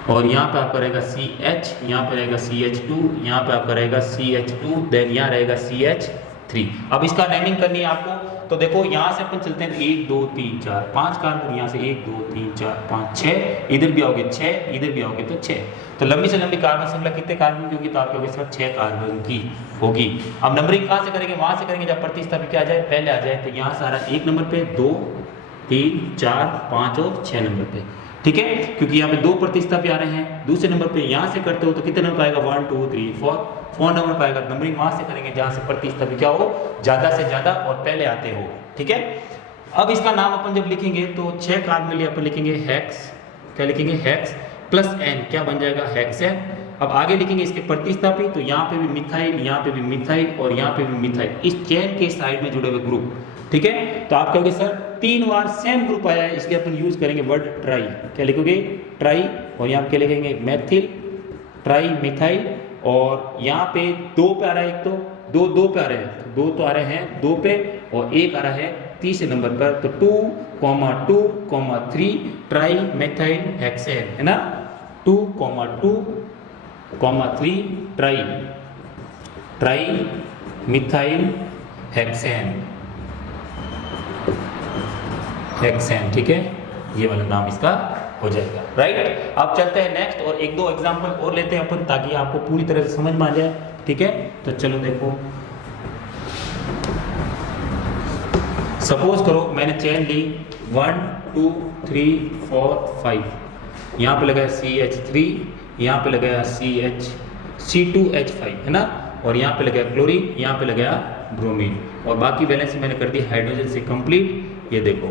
और यहाँ पे आपका रहेगा CH, यहाँ पे रहेगा CH2, यहाँ पे आपका रहेगा CH2, देन यहाँ रहेगा CH3। अब इसका नेमिंग करनी है आपको। तो देखो यहाँ से अपन चलते हैं 1 2 3 4 5 कार्बन, यहाँ से 1 2 3 4 5 6, इधर भी आओगे 6, इधर भी आओगे तो 6। तो लंबी से लंबी कार्बन श्रृंखला कितने कार्बन की होगी, तो आप कहोगे सर 6 कार्बन की होगी। अब नंबरिंग कहाँ से करेंगे, वहाँ से करेंगे जब प्रतिस्थापित क्या आ जाए, पहले आ जाए। तो यहाँ से आ रहा है 1 नंबर पे, 2 3 4 5 और 6 नंबर पे। ठीक है, क्योंकि यहाँ पे 2 प्रतिस्थापी आ रहे हैं। दूसरे नंबर पे यहाँ से करते हो तो कितने नंबर पाएगा, 1 2 3 4 नंबर पाएगा। नंबरिंग वहां से करेंगे जहां से प्रतिस्थापी क्या हो, ज्यादा से ज्यादा और पहले आते हो। ठीक है, अब इसका नाम अपन जब लिखेंगे तो 6 कार्बन के लिए अपन लिखेंगे हेक्स। क्या लिखेंगे, हेक्स प्लस एन, क्या बन जाएगा, हेक्सेन। अब आगे लिखेंगे इसके प्रतिस्थापी, तो यहाँ पे भी मिथाइल, यहाँ पे भी मिथाइल और यहाँ पे भी मिथाइल, इस चेन के साइड में जुड़े हुए ग्रुप। ठीक है, तो आप कहोगे सर 3 बार सेम ग्रुप आया है, इसलिए अपन यूज करेंगे वर्ड ट्राई। क्या लिखोगे, ट्राई, और यहाँ क्या लिखेंगे, मैथिल, ट्राई मिथाइल। और यहाँ पे 2 पे आ रहा है, एक तो 2 पे आ रहे हैं, 2 तो आ रहे हैं 2 पे, और एक आ रहा है तीसरे नंबर पर। तो 2, 3 ट्राई मेथाइल हेक्सेन, है ना। 2, 3 ट्राई मिथाइल हेक्सेन। ठीक है, ये वाला नाम इसका हो जाएगा। राइट, अब चलते हैं नेक्स्ट और 1-2 एग्जांपल और लेते हैं अपन, ताकि आपको पूरी तरह से समझ में आ जाए। ठीक है, तो चलो देखो, सपोज करो मैंने चेन ली 1 2 3 4 5, यहाँ पे लगाया CH3, यहाँ पे लगाया C2H5, है ना, और यहाँ पे लगाया क्लोरीन, यहाँ पे लगाया ब्रोमीन, और बाकी बैलेंस मैंने कर दी हाइड्रोजन से कंप्लीट। ये देखो,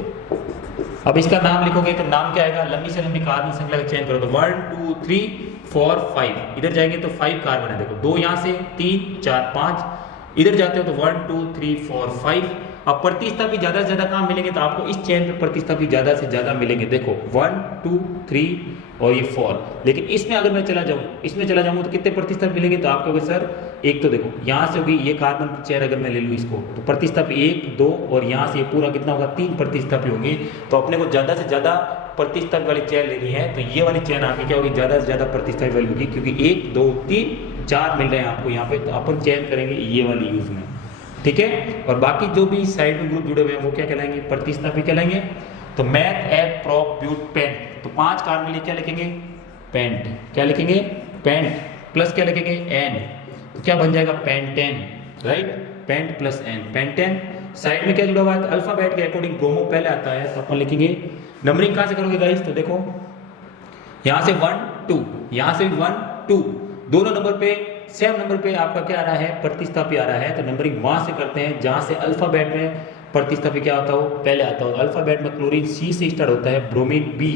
अब इसका नाम लिखोगे तो नाम क्या आएगा, लंबी से लंबी कार्बन श्रृंखला का चयन करो तो 1 2 3 4 5, इधर जाएंगे तो 5 कार्बन है, देखो 2 यहाँ से 3 4 5, इधर जाते हो तो 1 2 3 4 5। अब प्रतिस्थापी ज्यादा से ज्यादा कहाँ मिलेंगे, तो आपको इस चेन पे प्रतिस्थापी ज्यादा से ज्यादा मिलेंगे, देखो 1 2 3 और ये 4। लेकिन इसमें अगर मैं चला जाऊँ, इसमें चला जाऊँ तो कितने प्रतिस्थापी मिलेंगे, तो आपको होगा सर एक, तो देखो यहाँ से होगी ये कार्बन चेन, अगर मैं ले लूँ इसको तो प्रतिस्थापी 1 2, और यहाँ से ये पूरा कितना होगा 3 प्रतिस्थापी होंगे। तो अपने को ज्यादा से ज्यादा प्रतिस्थापी वाली चेन लेनी है, तो ये वाली चेन आपकी क्या होगी, ज्यादा से ज्यादा प्रतिस्थापी वाली होगी, क्योंकि 1 2 3 4 मिल रहे हैं आपको यहाँ पे, तो अपन चेन करेंगे ये वाली यूज में, ठीक है। और बाकी जो भी साइड में ग्रुप जुड़े हुए हैं वो क्या कहलाएंगे, प्रतिस्थापी कहलाएंगे। तो meth eth prop but pent, तो 5 कार्बन लिए क्या लिखेंगे, पेंट, क्या लिखेंगे, पेंट, प्लस क्या लिखेंगे, एन, तो क्या बन जाएगा, pentane, right, pent plus N, pentane. Side में क्या जुड़ा हुआ है, तो अल्फाबेट के अकॉर्डिंग ब्रोमो पहले आता है, तो अपन लिखेंगे, नंबरिंग कहाँ से करोगे गाइस, तो देखो यहाँ से 1 2, यहाँ से 1 2, दोनों नंबर पे सेम नंबर पे आपका क्या आ रहा है, प्रतिस्थापी आ रहा है, तो नंबरिंग वहां से करते हैं जहां से अल्फाबेट में प्रतिस्थापी क्या होता हो, पहले आता हो। अल्फाबेट में क्लोरीन सी से स्टार्ट होता है, ब्रोमीन बी,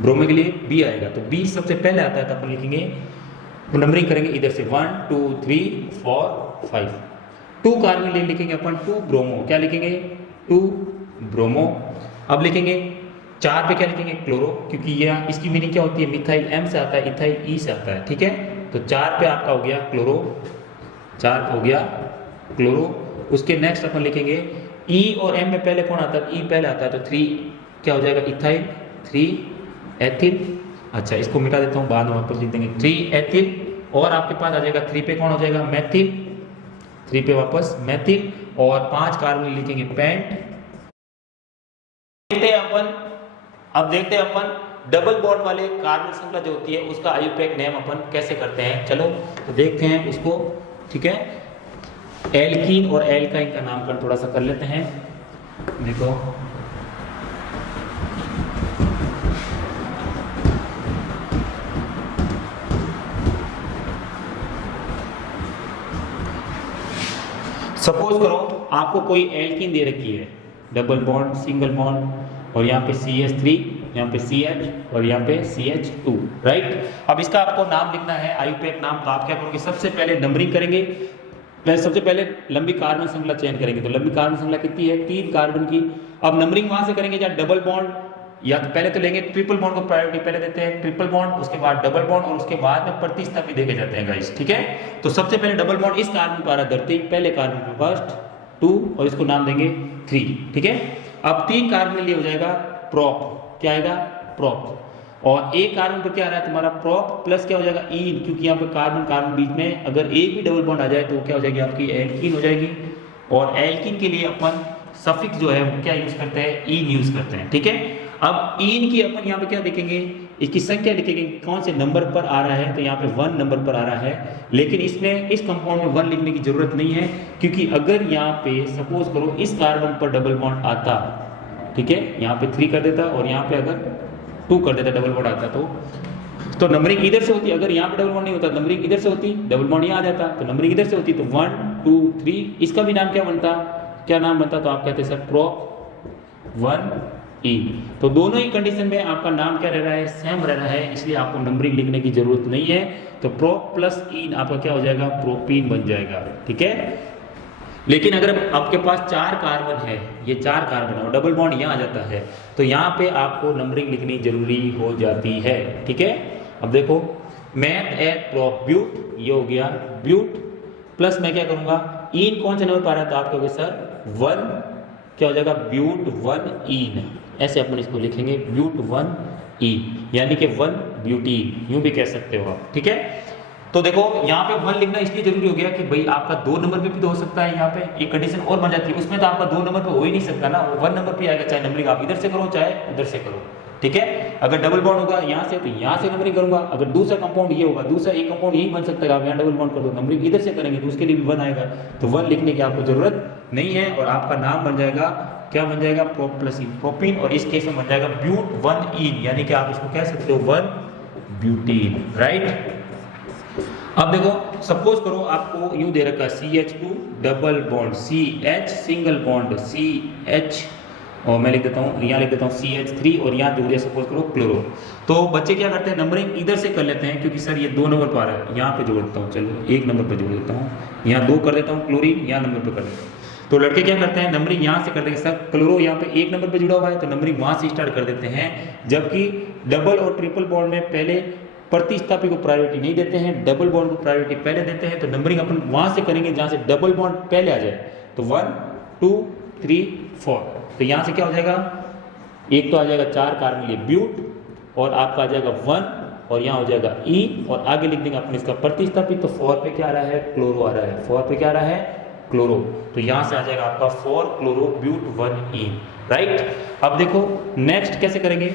ब्रोमीन के लिए बी आएगा, तो बी सबसे पहले आता है, तो अपन लिखेंगे, नंबरिंग करेंगे इधर से 1 2 3 4 5। 2 कार्बन ले लिखेंगे अपन 2 ब्रोमो, क्या लिखेंगे, 2 ब्रोमो। अब लिखेंगे 4 पे क्या लिखेंगे, क्लोरो, क्योंकि ये इसकी मीनिंग क्या होती है, मिथाइल एम से आता है, इथाइल ई से आता है, ठीक है। तो 4 पे आपका हो गया क्लोरो, 4 हो गया क्लोरो। उसके नेक्स्ट अपन लिखेंगे ई और एम में पहले कौन आता है, ई पहले आता है, तो 3 क्या हो जाएगा, इथाइल, 3 एथिल, अच्छा इसको मिटा देता हूँ, बाद में वापस लिख देंगे 3 एथिल, और आपके पास आ जाएगा 3 पे कौन हो जाएगा, मैथिल, 3 पे वापस मैथिल, और 5 कार्बन लिखेंगे पेंट। देखते हैं अपन, अब देखते हैं अपन डबल बॉन्ड वाले कार्बन श्रृंखला जो होती है उसका आयुपैक नेम अपन कैसे करते हैं, चलो तो देखते हैं उसको, ठीक है। एल्कीन और एल्काइन का नामकरण थोड़ा सा कर लेते हैं, देखो सपोज करो आपको कोई एल्कीन दे रखी है, डबल बॉन्ड, सिंगल बॉन्ड, और यहाँ पे CH3, यहाँ पे CH और यहाँ पे CH2, राइट। अब इसका आपको नाम लिखना है, आयुपैक नाम, तो आप क्या करोगे, सबसे पहले नंबरिंग करेंगे, सबसे पहले लंबी कार्बन श्रृंखला चयन करेंगे, तो लंबी कार्बन श्रृंखला कितनी है, 3 कार्बन की। अब नंबरिंग वहां से करेंगे, या डबल बॉन्ड, या तो पहले तो लेंगे ट्रिपल बॉन्ड को प्रायोरिटी पहले देते हैं, ट्रिपल बॉन्ड, उसके बाद डबल बॉन्ड, और उसके बाद में प्रतिस्थापी देखे जाते हैं गाइस, ठीक है। तो सबसे पहले डबल बॉन्ड इस कार्बन पर आ रहा है, पहले कार्बन पे फर्स्ट 2, और इसको नाम देंगे 3, ठीक है। अब 3 कार्बन लिए हो जाएगा प्रोप, क्या आएगा, प्रोप, और एक कार्बन पर क्या आ रहा है तुम्हारा, प्रोप प्लस क्या हो जाएगा, ईन, क्योंकि यहाँ पे कार्बन कार्बन बीच में अगर एक भी डबल बॉन्ड आ जाए तो क्या हो जाएगी, आपकी एल्कीन हो जाएगी। और एल्कीन के लिए अपन सफिक्स जो है वो क्या यूज करते हैं, ईन यूज करते हैं, ठीक है। अब ईन की अपन यहाँ पे क्या देखेंगे, इसकी संख्या लिखेंगे, कौन से नंबर पर आ रहा है, तो यहाँ पे 1 नंबर पर आ रहा है, लेकिन इसमें इस कंपाउंड में 1 लिखने की जरूरत नहीं है, क्योंकि अगर यहाँ पे सपोज करो इस कार्बन पर डबल बॉन्ड आता, ठीक है, यहाँ पे 3 कर देता, और यहाँ पे अगर 2 कर देता, डबल बॉन्ड आता, तो नंबरिंग इधर से होती, अगर यहाँ पे डबल बॉन्ड नहीं होता नंबरिंग इधर से होती, डबल बॉन्ड यहाँ आ जाता, तो नंबरिंग इधर से होती, तो 1 2 3, इसका भी नाम क्या बनता, क्या नाम बनता, तो आप कहते हैं सर प्रोप 1 ई। तो दोनों ही कंडीशन में आपका नाम क्या रह रहा है, सेम रह रहा है, इसलिए आपको नंबरिंग लिखने की जरूरत नहीं है। तो प्रोप प्लस ईन आपका क्या हो जाएगा, प्रोपीन बन जाएगा, ठीक है। लेकिन अगर आपके पास 4 कार्बन है, ये 4 कार्बन है और डबल बॉन्ड यहाँ आ जाता है, तो यहाँ पे आपको नंबरिंग लिखनी जरूरी हो जाती है, ठीक है। अब देखो मैथ एट प्रोप ब्यूट, ये हो गया ब्यूट, प्लस मैं क्या करूंगा, ईन कौन से नंबर पर आ रहा है, तो आप कहोगे सर 1, क्या हो जाएगा, ब्यूट 1 ईन, ऐसे अपन इसको लिखेंगे, ब्यूट 1 ईन, यानी कि 1 ब्यूटीन, यूं भी कह सकते हो आप, ठीक है। तो देखो यहाँ पे 1 लिखना इसलिए जरूरी हो गया कि भाई आपका 2 नंबर पे भी तो हो सकता है, यहाँ पे एक कंडीशन और बन जाती है, उसमें तो आपका 2 नंबर पे हो ही नहीं सकता ना, वो 1 नंबर पे आएगा, चाहे नंबरिंग आप इधर से करो चाहे उधर से करो, ठीक है। अगर डबल बॉन्ड होगा यहाँ से, तो यहाँ से नंबरिंग करूंगा, अगर दूसरा कंपाउंड ये होगा, दूसरा एक कंपाउंड यही बन सकता है, आप यहाँ डबल बॉन्ड कर दो, नंबरिंग इधर से करेंगे तो उसके लिए भी 1 आएगा, तो 1 लिखने की आपको जरूरत नहीं है, और आपका नाम बन जाएगा, क्या बन जाएगा, प्रोप प्लस ईन, प्रोपीन, और इस केस में बन जाएगा ब्यूट 1 ईन, यानी कि आप इसको कह सकते हो 1 ब्यूटीन, राइट। अब देखो सपोज करो आपको यूं दे रखा है CH2 double bond CH single bond CH, और मैं लिख देता हूँ यहाँ लिख देता हूँ CH3, और यहाँ दे दिया सपोज करो क्लोरो। तो बच्चे क्या करते हैं, नंबरिंग इधर से कर लेते हैं, क्योंकि सर ये 2 नंबर पर आ रहा है, यहाँ पे जोड़ देता हूँ, चलो 1 नंबर पर जोड़ देता हूँ, यहाँ 2 कर देता हूँ क्लोरीन, यहाँ नंबर पर कर देता हूँ। तो लड़के क्या करते हैं, नंबरिंग यहाँ से कर देंगे, सर क्लोरो यहाँ पे 1 नंबर पे जुड़ा हुआ है तो नंबरिंग वहाँ से स्टार्ट कर देते हैं, जबकि डबल और ट्रिपल बॉन्ड में पहले प्रतिस्थापी को प्रायोरिटी नहीं देते हैं, डबल बॉन्ड को प्रायोरिटी पहले देते हैं। तो नंबरिंग अपन वहाँ से करेंगे जहाँ से डबल बॉन्ड पहले आ जाए, तो 1 2 3 4, तो यहाँ से क्या हो जाएगा, एक तो आ जाएगा 4 कार्बन लिए ब्यूट, और आपका आ जाएगा 1, और यहाँ हो जाएगा ईन, और आगे लिख देंगे अपने इसका प्रतिस्थापित, तो 4 पे क्या आ रहा है, क्लोरो आ रहा है, 4 पे क्या आ रहा है, क्लोरो। तो यहाँ से आ जाएगा आपका 4 क्लोरो ब्यूट 1 ईन, राइट। अब देखो नेक्स्ट कैसे करेंगे,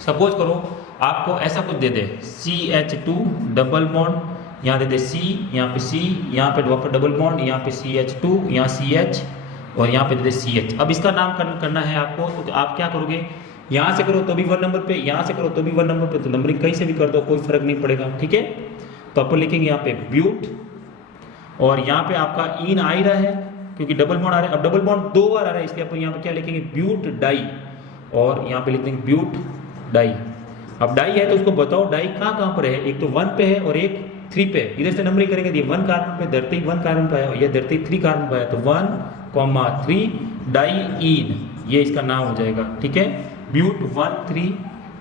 सपोज करो आपको ऐसा कुछ दे दे CH2 डबल बॉन्ड, यहाँ दे दे C, यहाँ पे C, यहाँ पे वापस डबल बॉन्ड, यहाँ पे CH2, यहाँ CH, और यहाँ पे दे दे CH। अब इसका नाम करना है आपको, तो आप क्या करोगे, यहाँ से करो तो भी 1 नंबर पे, यहाँ से करो तो भी 1 नंबर पे, तो नंबरिंग कहीं से भी कर दो कोई फर्क नहीं पड़ेगा, ठीक है। तो अपन लिखेंगे यहाँ पे ब्यूट, और यहाँ पे आपका इन आ ही रहा है क्योंकि डबल बॉन्ड आ रहा है। अब डबल बॉन्ड 2 बार आ रहा है, इसलिए अपन यहाँ पे क्या लिखेंगे, ब्यूट डाई, और यहाँ पे लिख देंगे ब्यूट डाई। अब डाई है तो उसको बताओ डाई कहाँ पर है, एक तो 1 पे है और एक 3 पे है। इधर से नंबरिंग करेंगे तो ये 1 कार्बन पे, धरती 1 कार्बन पे है, और ये धरती 3 कार्बन पे है, तो 1, 3 डाई इन, ये इसका नाम हो जाएगा, ठीक है, ब्यूट 1 3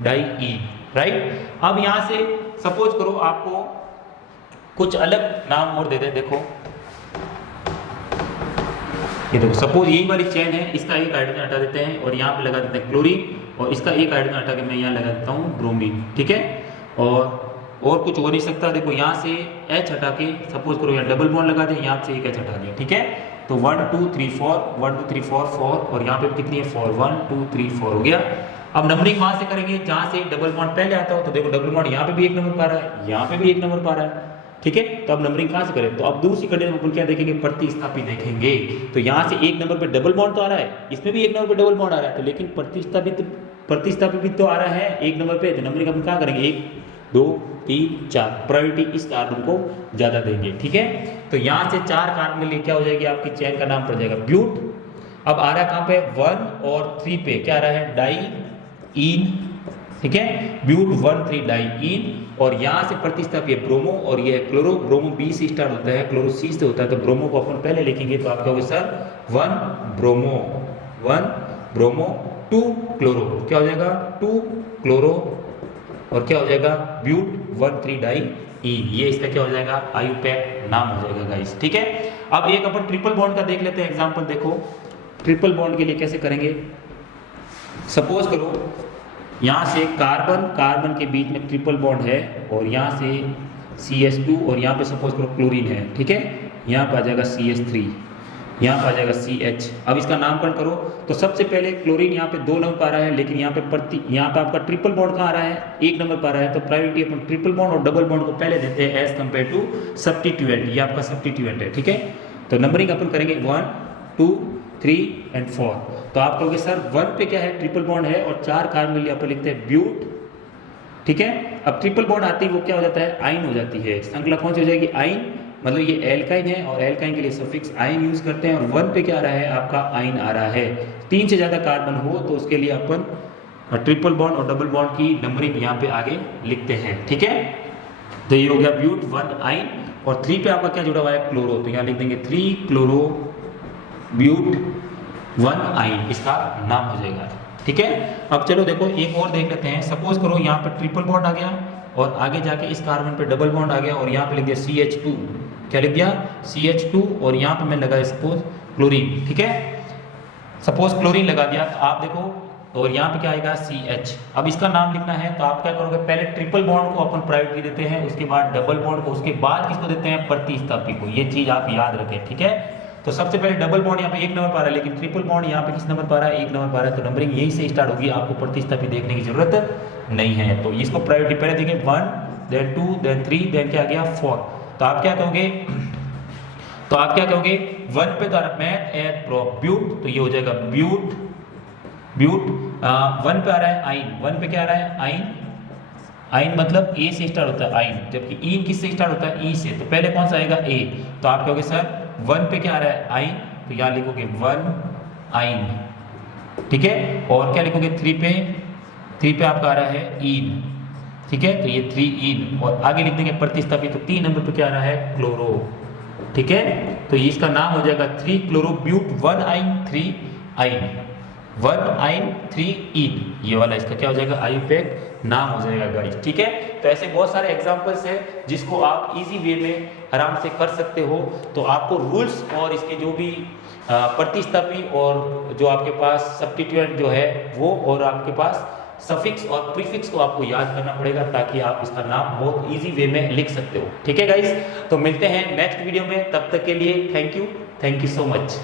डाई इन, राइट। अब यहाँ से सपोज करो आपको कुछ अलग नाम और दे दे, देखो ये देखो सपोज यही वाली चेन है, इसका एक हाइड्रोजन हटा देते हैं और यहाँ पे लगा देते हैं क्लोरीन, और इसका एक हाइड्रोजन हटा के मैं यहाँ लगा देता हूँ ब्रोमीन, ठीक है। और कुछ हो नहीं सकता, देखो यहाँ से H हटा के सपोज करो यहाँ डबल बॉन्ड लगा दें, यहाँ से एक H हटा दिया, ठीक है। तो 1 2 3 4 1 2 3 4 4, और यहाँ पे कितनी है 4, 1 2 3 4 हो गया। अब नंबरिंग वहाँ से करेंगे जहाँ से डबल बॉन्ड पहले आता हो, तो देखो डबल बॉन्ड यहाँ पे भी 1 नंबर पा रहा है, यहाँ पे भी 1 नंबर पा रहा है, ठीक है। तो अब नंबरिंग कहाँ से करें, तो अब दूसरी कंडीशन में अपन क्या देखेंगे, प्रतिस्थापी देखेंगे। तो यहाँ से 1 नंबर पे डबल बॉन्ड तो आ रहा है, इसमें भी 1 नंबर पे डबल बॉन्ड आ रहा है, तो लेकिन प्रतिस्थापित भी तो आ रहा है 1 नंबर पे, तो नंबरिंग अपन क्या करेंगे 1 2 3 4, प्रायोरिटी इस कार्बन को ज्यादा देंगे, ठीक है। तो यहाँ से 4 कार्बन के लिए क्या हो जाएगी, आपकी चेन का नाम पड़ जाएगा ब्यूट। अब आ रहा है कहाँ पे, 1 और 3 पे क्या आ रहा है, डाई इन, ठीक है, ब्यूट 1 3 डाई इन, और यहाँ से प्रतिस्थापी ब्रोमो, और ये क्लोरो, ब्रोमो बी से स्टार्ट होता है, क्लोरो सी से होता है, तो ब्रोमो को अपन पहले लिखेंगे, तो आप क्या होगा सर 1 ब्रोमो 2 क्लोरो, क्या हो जाएगा 2 क्लोरो, और क्या हो जाएगा ब्यूट 1 3 डाई इन, ये इसका क्या हो जाएगा आयुपैक नाम हो जाएगा गाइस, ठीक है। अब एक अपन ट्रिपल बॉन्ड का देख लेते हैं एग्जांपल, देखो ट्रिपल बॉन्ड के लिए कैसे करेंगे। सपोज करो यहाँ से कार्बन के बीच में ट्रिपल बॉन्ड है, और यहाँ से CH2, और यहाँ पे सपोज करो क्लोरीन है, ठीक है, यहाँ पे आ जाएगा CH3, यहाँ पे आ जाएगा CH। अब इसका नामकरण करो, तो सबसे पहले क्लोरीन यहाँ पे 2 नंबर पा रहा है, लेकिन यहाँ पे आपका ट्रिपल बॉन्ड कहाँ आ रहा है, 1 नंबर पा रहा है, तो प्रायोरिटी अपन ट्रिपल बॉन्ड और डबल बॉन्ड को पहले देते हैं एज कम्पेयर टू सब्स्टिट्यूएंट, ये आपका सब्स्टिट्यूएंट है, ठीक है। तो नंबरिंग अपन करेंगे 1 2 3 एंड 4, तो आप कहोगे सर 1 पे क्या है, ट्रिपल बॉन्ड है, और 4 कार्बन के लिए अपन लिखते हैं ब्यूट, ठीक है। अब ट्रिपल बॉन्ड आती है वो क्या हो जाता है, आइन हो जाती है, श्रृंखला कौन सी हो जाएगी, आइन, मतलब ये एल्काइन है, और एल्काइन के लिए सफिक्स आइन यूज करते हैं, और 1 पे क्या आ रहा है आपका आइन आ रहा है। 3 से ज्यादा कार्बन हो तो उसके लिए अपन ट्रिपल बॉन्ड और डबल बॉन्ड की नंबरिंग यहाँ पे आगे लिखते हैं, ठीक है। तो ये हो गया ब्यूट 1 आइन, और 3 पे आपका क्या जुड़ा हुआ है, क्लोरो, तो यहाँ लिख देंगे 3 क्लोरो ब्यूट 1 आइन, इसका नाम हो जाएगा, ठीक है। अब चलो देखो एक और देख लेते हैं, सपोज करो यहाँ पे ट्रिपल बॉन्ड आ गया, और आगे जाके इस कार्बन पे डबल बॉन्ड आ गया, और यहाँ पे लिख दिया CH2, क्या लिख दिया CH2, और यहाँ पे मैं लगाया सपोज क्लोरीन, ठीक है, सपोज क्लोरीन लगा दिया, तो आप देखो, और यहाँ पे क्या आएगा CH। अब इसका नाम लिखना है, तो आप क्या करोगे, पहले ट्रिपल बॉन्ड को अपन प्रायोरिटी देते हैं, उसके बाद डबल बॉन्ड को, उसके बाद किसको देते हैं, प्रतिस्थापी को, ये चीज आप याद रखें, ठीक है। तो सबसे पहले डबल बॉन्ड यहाँ पे 1 नंबर पा रहा है, लेकिन ट्रिपल बॉन्ड यहाँ पे किस नंबर पा रहा है, 1 नंबर पा रहा है, तो नंबरिंग यही से स्टार्ट होगी, आपको प्रतिस्थापी देखने की जरूरत नहीं है। तो इसको प्रायोरिटी पहले देंगे 1 then 2 then 3 then क्या आ गया 4, तो आप क्या कहोगे 1 पे तो मैं एड ब्यूट, तो ये हो जाएगा ब्यूट 1 पे आ रहा है आइन, 1 पे क्या आ रहा है आइन, आइन मतलब ए से स्टार्ट होता है आइन, जबकि ईन किससे स्टार्ट होता है, ई से। तो पहले कौन सा आएगा, ए। तो आप कहोगे सर 1 पे क्या आ रहा है, आइन, तो यहाँ लिखोगे 1 आइन, ठीक है। और क्या लिखोगे 3 पे आपका आ रहा है ईन, ठीक है। तो ये 3 ईन, और आगे लिख देंगे प्रतिस्थापित, तो 3 नंबर पे क्या आ रहा है, क्लोरो, ठीक है। तो ये इसका नाम हो जाएगा 3 क्लोरोब्यूट 1 आइन 3 आइन, 1 आइन 3 ईन, ये वाला इसका क्या हो जाएगा, आयुपैक नाम हो जाएगा गाइस, ठीक है। तो ऐसे बहुत सारे एग्जांपल्स है जिसको आप इजी वे में आराम से कर सकते हो। तो आपको रूल्स और इसके जो भी प्रतिस्थापी और जो आपके पास सब्स्टिट्यूएंट जो है वो, और आपके पास सफिक्स और प्रीफिक्स को आपको याद करना पड़ेगा, ताकि आप इसका नाम बहुत इजी वे में लिख सकते हो, ठीक है गाइस। तो मिलते हैं नेक्स्ट वीडियो में, तब तक के लिए थैंक यू सो मच।